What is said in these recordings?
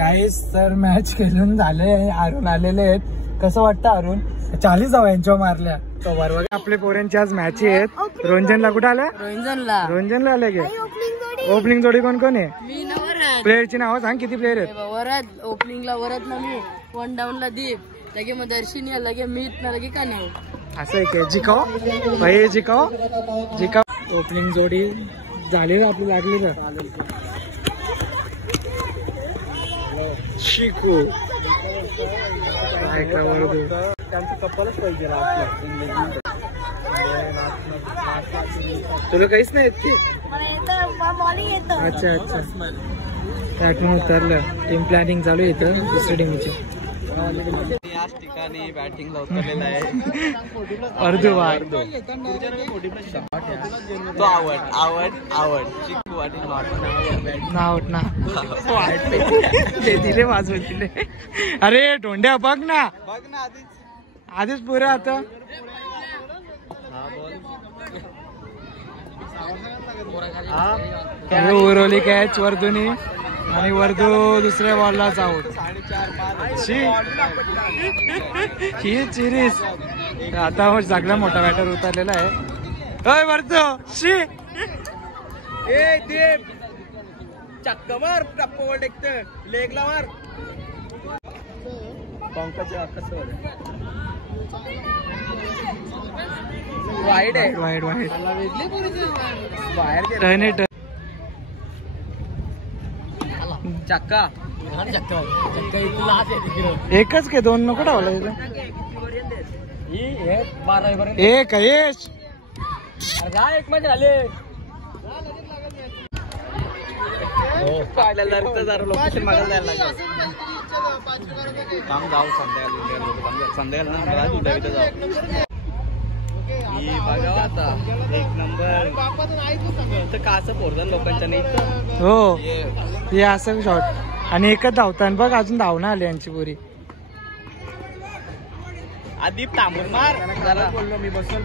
गाईस तर मॅच खेळून झाले, हारून आलेले आहेत. कसं वाटतं हारून? 40 धावा यांच्या मारल्या. आपले पोरांची आज मॅच आहेत. रंजनला कुठे आल्या? रंजनला आले गे. ओपनिंग जोडी कोण कोण आहे? प्लेयरची नाव सांग, किती प्लेयर आहेत? वरद ओपनिंगला वरद ना मी, वन डाऊनला दीप, लगे मग दर्शिनी, लगे मीत ना, लगे कान्या. असं आहे की जिकाव भाई, जिकाव. ओपनिंग जोडी झाली आपली, लागली का? शिकू त्यांचं कप्पालच पाहिजे. तुला काहीच नाही येत की? अच्छा अच्छा, त्यातून उतरलं. टीम प्लॅनिंग चालू आहे इथं दुसऱ्या टीमची. याच ठिकाणी बॅटिंगला उतरलेला आहे अर्धू. तो आवड चिकू ना ते दिले वाजवून दिले. अरे ढोंड्या बघ ना आधीच पुरे. आता उरवली कॅच वर्धूनी आणि वर्धू दुसऱ्या बॉललाच आऊट. ही चिरीस आता सगळा मोठा बॅटर उतरलेला आहे. अय वर्धू शी चक्क मार, टप्पा टेकत लेगला मार. पंकजा कसं वाईड आहे, वाईड बाहेर चक्का. एकच के दोन नको टावला एक यश. एक मध्ये आले लोकेशन मागायला जायला लागेल. काम जाऊ संध्याकाळ जाऊ. बघा आता एक नंबर काच पोरजन लोकांच्या नाही. हो हे असं शॉट आणि एकच धावताना बघ, अजून धावणं आली यांची पुरी. आदीप थांबून मार जरा बोललो मी बसून.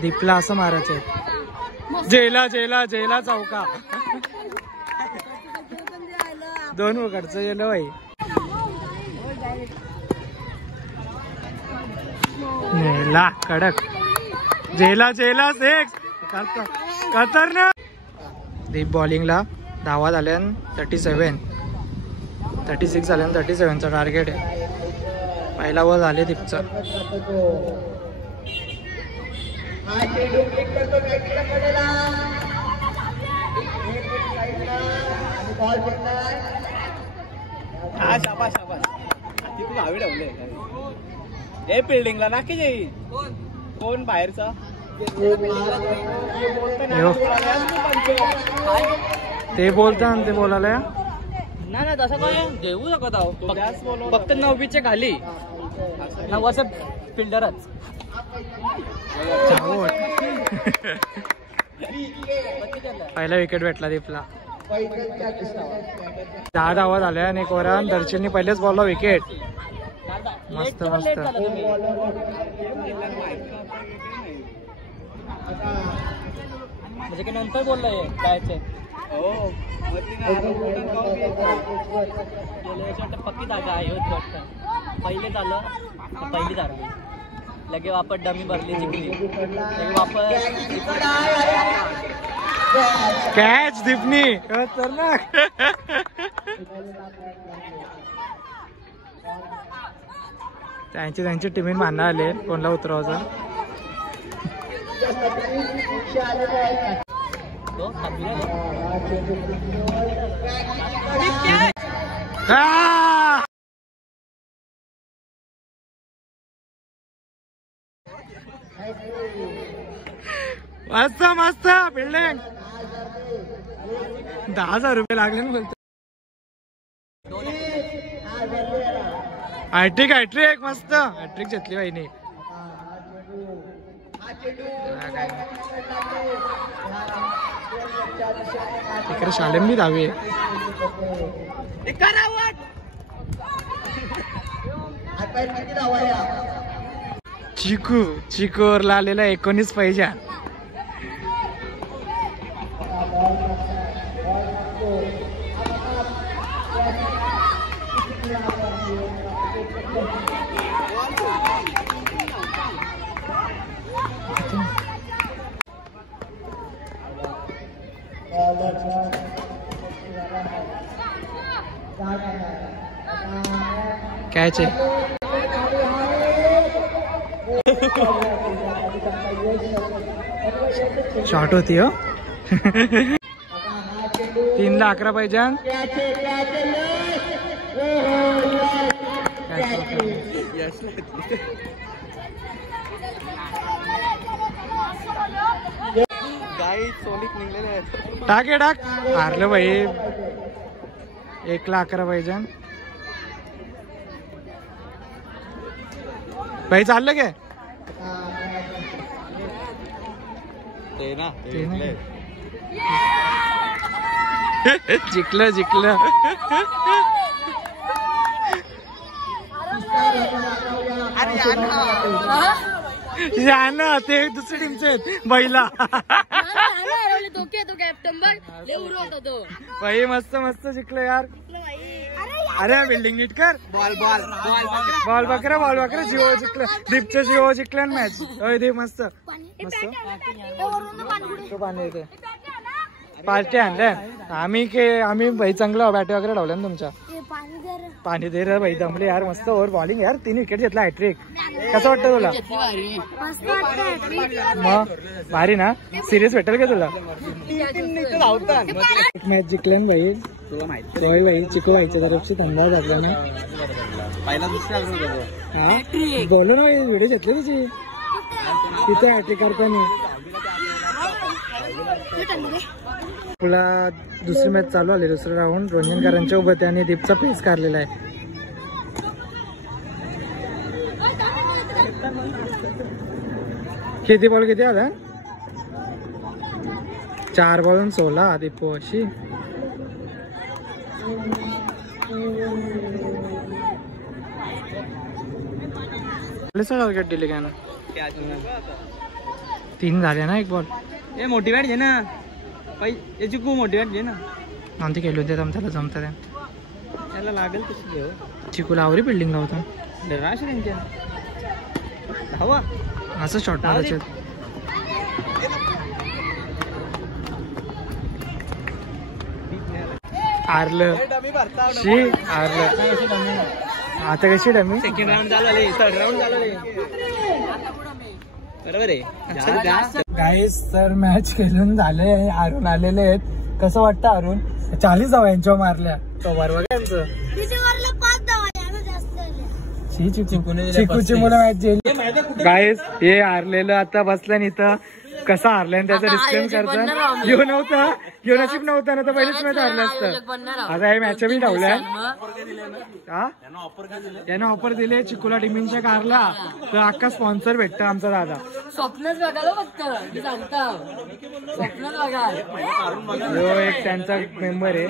दीपला असं मारायचं. जेला जेला जेला चौका. दोन उघडचं गेलं बाई. नेला कडक. जेला जेला सेक्स खतरनाक. दीप बॉलिंगला धावा झाल्या 37, 36 झाल्या. 37चा टार्गेट आहे. पहिला बॉल झाले दीपचा. हे बिल्डिंगला नाकी जाई कोण बाहेरचा ते बोलता ते बोलायला नाही तसं काय घेऊ शकत आहो. फक्त 9वीच्या खाली 9 वर्ष फिल्डरच. पहिला विकेट भेटला दीपला. 10 धावा झाल्या आणि एक ओव्हर. दर्शनने पहिल्याच बॉलला विकेट. मस्त मस्त. म्हणजे की नंतर बोललाय जायचंय. पक्की जागा आहे वाटतं. पहिले झालं पहिली झाली लगे वापस डमी भरली जिंकली. वापस कॅच दीपनी खतरनाक. त्यांची टीमीन मानणं आले कोणला उतरवायचं. मस्त मस्त बिल्डिंग. 10,000 रुपये लागले ना बोलतो. हॅट्रिक हॅट्रिक मस्त हॅट्रिक घेतली बाईने. इकडे शालेम बी धावे. चिकूरला आलेला 19 पैजा. कॅच आहे. शॉर्ट होती हो. 3ला 11 पाहिजे. टाक हारलं भाई. 1ला 11 पाहिजे भाई. चाललं काय जिंकलं. ना ते दुसऱ्या टीमचे आहेत बैला. भाई मस्त जिंकलं यार. अरे बिल्डिंग नीट कर. बॉल बकरा जिओ जिंकलं. दीपचं जिओ जिंकलं मॅच. दीप मस्त पाणी येते. पार्टी आणल्या आम्ही भाई. चांगलं बॅट वगैरे लावल्या ना तुमच्या. पाणी दे रे भाई. दमले यार. मस्त ओव्हर बॉलिंग यार. 3 विकेट घेतला. हॅट्रिक. कसं वाटतं तुला? मग भारी ना. सिरियस भेटेल का तुला? एक मॅच जिंकलं भाई. तुला माहिती भाई चिकू भाईच्या तरफची थंडा घातला ना. बोलो ना व्हिडिओ घेतली तिची. तिथे हॅट्रिक करताना. तुला दुसरी मॅच चालू आली. दुसरं राऊंड रंजनकरांच्या उभं त्याने दीपचा पेस काढलेला आहे. किती बॉल किती आला? 4 बॉलून 16 दीपो अशी. टार्गेट दिले काय ना. 3 झाले ना. 1 बॉल. हे मोटिवेट घे ना याची खूप मोटिवेट घे ना. आमचे केले होते त्याला जमत त्याला लागेल तशी. चिकूला आवरी बिल्डिंग लावता. हवा असं शॉर्ट मारायचे. हारलं. आता कशी डमी. सेकंड राऊंड झाले. 3rd राऊंड झाले. बरोबर आहे गाईस. तर मॅच खेळून झाले. हारून आलेले आहेत. कसं वाटतं हारून? 40 धावा यांच्यावर मारल्या. कव्हर बघा यांचं. चिकूची मुलं मॅच जिंकली. गाईस हे हारलेलं आता बसलं इथं. कसा हारलाय त्याचा डिस्क्लेम करता. घेऊ नशीब नव्हता ना तर पहिलेच मॅच हारलं असतं. आता हे मॅच बी ठेवल्या. त्यानं ऑफर दिले चिकूला टीमिंगच्या कारला तर अख्खा स्पॉन्सर भेटतं आमचा दादा. स्वप्नच बघायला फक्त स्वप्नच बघा. एक त्यांचा मेंबर आहे.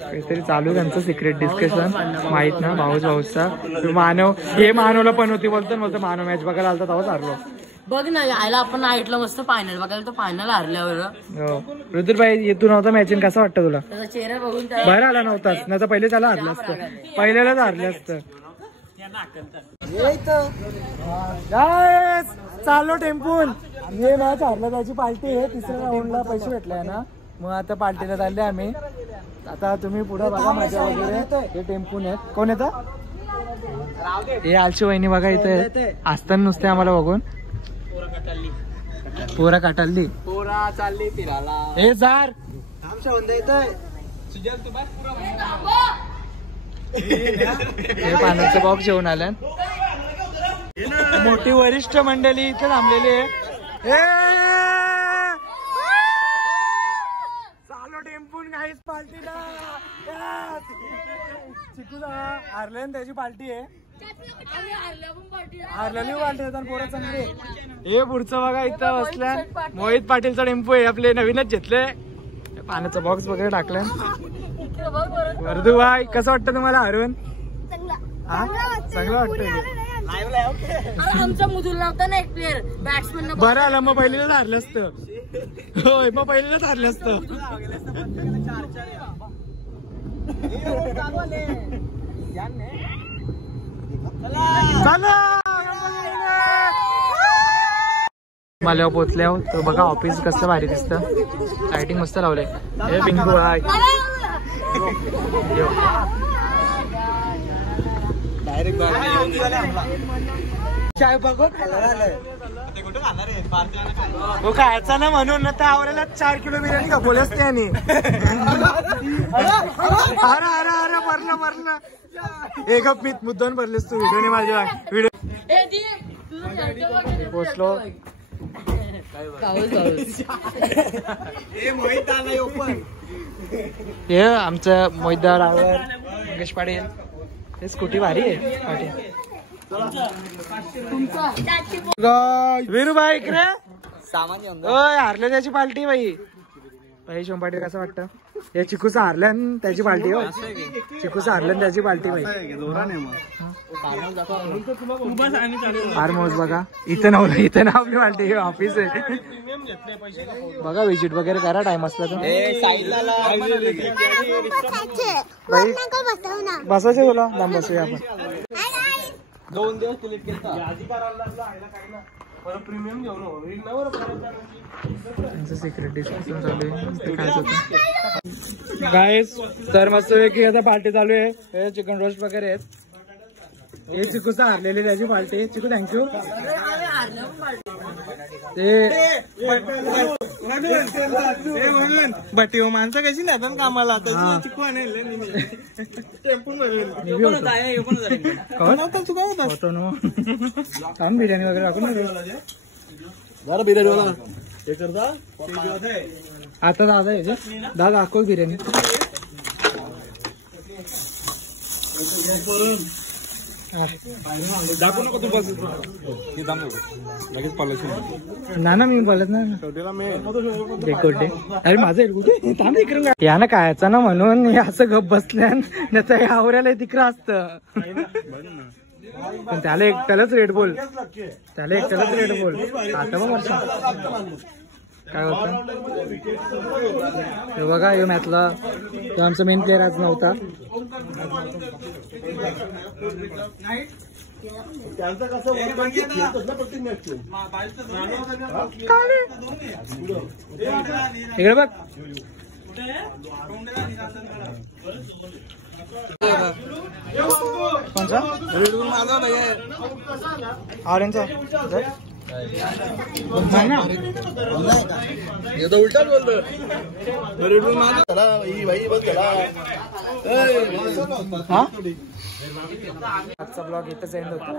काहीतरी चालू त्यांचं सिक्रेट डिस्कशन माहित ना. भाऊचा मानव हे मानवला पण होती बोलतो मानव मॅच बघायला आलता तेव्हाच हारलो. बघ ना यायला आपण ऐकलं मस्त फायनल बघायला. तर फायनल हारल्यावर ऋतुभाई येतो नव्हता मॅचिंग. कसं वाटतं तुला? त्याचा चेहरा बघून बाहेर आला नव्हताच ना तर पहिले त्याला हारलं असतं. पहिल्यालाच हारलं असतं. चाललो टेम्पून. हे मॅच हारलं त्याची पार्टी आहे. 3ऱ्या राऊंडला पैसे भेटले ना. मग आता पार्टीला चालले आम्ही. आता तुम्ही पुढे बघा मजा वगैरे. हे टेम्पून आहेत. कोण येतं? हे आलची वहिनी बघा इथे असताना नुसते आम्हाला बघून. पोरा काटाली. पोरा चालली फिरायला. हे जार हे पाण्याचं बॉक्स घेऊन आल्या. मोठी वरिष्ठ मंडळी इथे थांबलेली आहे. चालो टेम्पून काहीच पार्टीला. चिकूला हारले त्याची पार्टी आहे. हारलेली पार्टी आहे. पोरं चांगली. हे पुढचं बघा इथं बसल्या. मोहित पाटीलचा टेम्पो आहे. आपले नवीनच घेतले. पाण्याचा बॉक्स वगैरे टाकलाय. वर्धू भाई कसं वाटतं तुम्हाला हारून? हा चांगलं वाटतंय आमचा मुदुल नव्हता ना एक प्लेअर बॅट्समन. बरं आलं मग पहिलेच हारलं असतं. होय मग पहिलेच हारलं असतं. माल्यावर पोचल्यावर तर बघा ऑफिस कसं भारी दिसतं. लाइटिंग मस्त लावलंय. हे बिंगू चाय बघ हो खायचा ना म्हणून ना तर आवरायला 4 किलो बिर्याणी खपवल्याच त्याने. अरे अरे अरे भरलं भरलं. एक मी मुद्दाम भरलेस तू व्हिडिओने माझ्या व्हिडिओ पोचलो. हे आमचं मोहितदा रावर मंगेश पाटील. हे स्कूटी भारी आहे पाटील. वीरूबाई इकडे सामान हारले त्याची पार्टी बाई. भाई शिवम पाटील कसं वाटतं. हे चिकूचं हारलं त्याची पार्टी हो. चिकूचं हारलं त्याची पार्टी बाई. फार मौज बघा. इथं नव्हतं इथं ना आपली पार्टी ऑफिस आहे बघा. विजिट वगैरे करा टाइम असला तर. बसायचे तुला लांब बसूया आपण. 2 दिवस डिलीट केला. सिक्रेट डिस्कशन चालू आहे काय होतं गाईस. तर मस्त की आता पार्टी चालू आहे. हे चिकन रोस्ट वगैरे आहेत. हे चिकूचं हारलेली त्याची पार्टी. चिकू थँक्यू. ते बटी माणसं कशी नाही पण कामाला चिकू काम बिर्याणी वगैरे टाकून बिर्याणी आता दादा आहे दादा दाखव बिर्याणी. दाखवू नको तू बस. लगेच पालक ना मी बोलत ना कुठे. अरे माझं कुठे थांब इकडून या ना खायचा ना म्हणून असं गप बसल्या. त्याचा आवऱ्याला तिकडं असतं पण त्याला एकट्यालाच रेड बोल. त्याला एकट्यालाच रेड बोल. आता बघ वर्ष काय होतं हे बघा. हे मॅचला तो आमचा मेन प्लेअर आज नव्हता. इकडे बघ कोणचा ऑरेंजचा उलटा बोलतो. आजचा ब्लॉग इथंच एंड होता.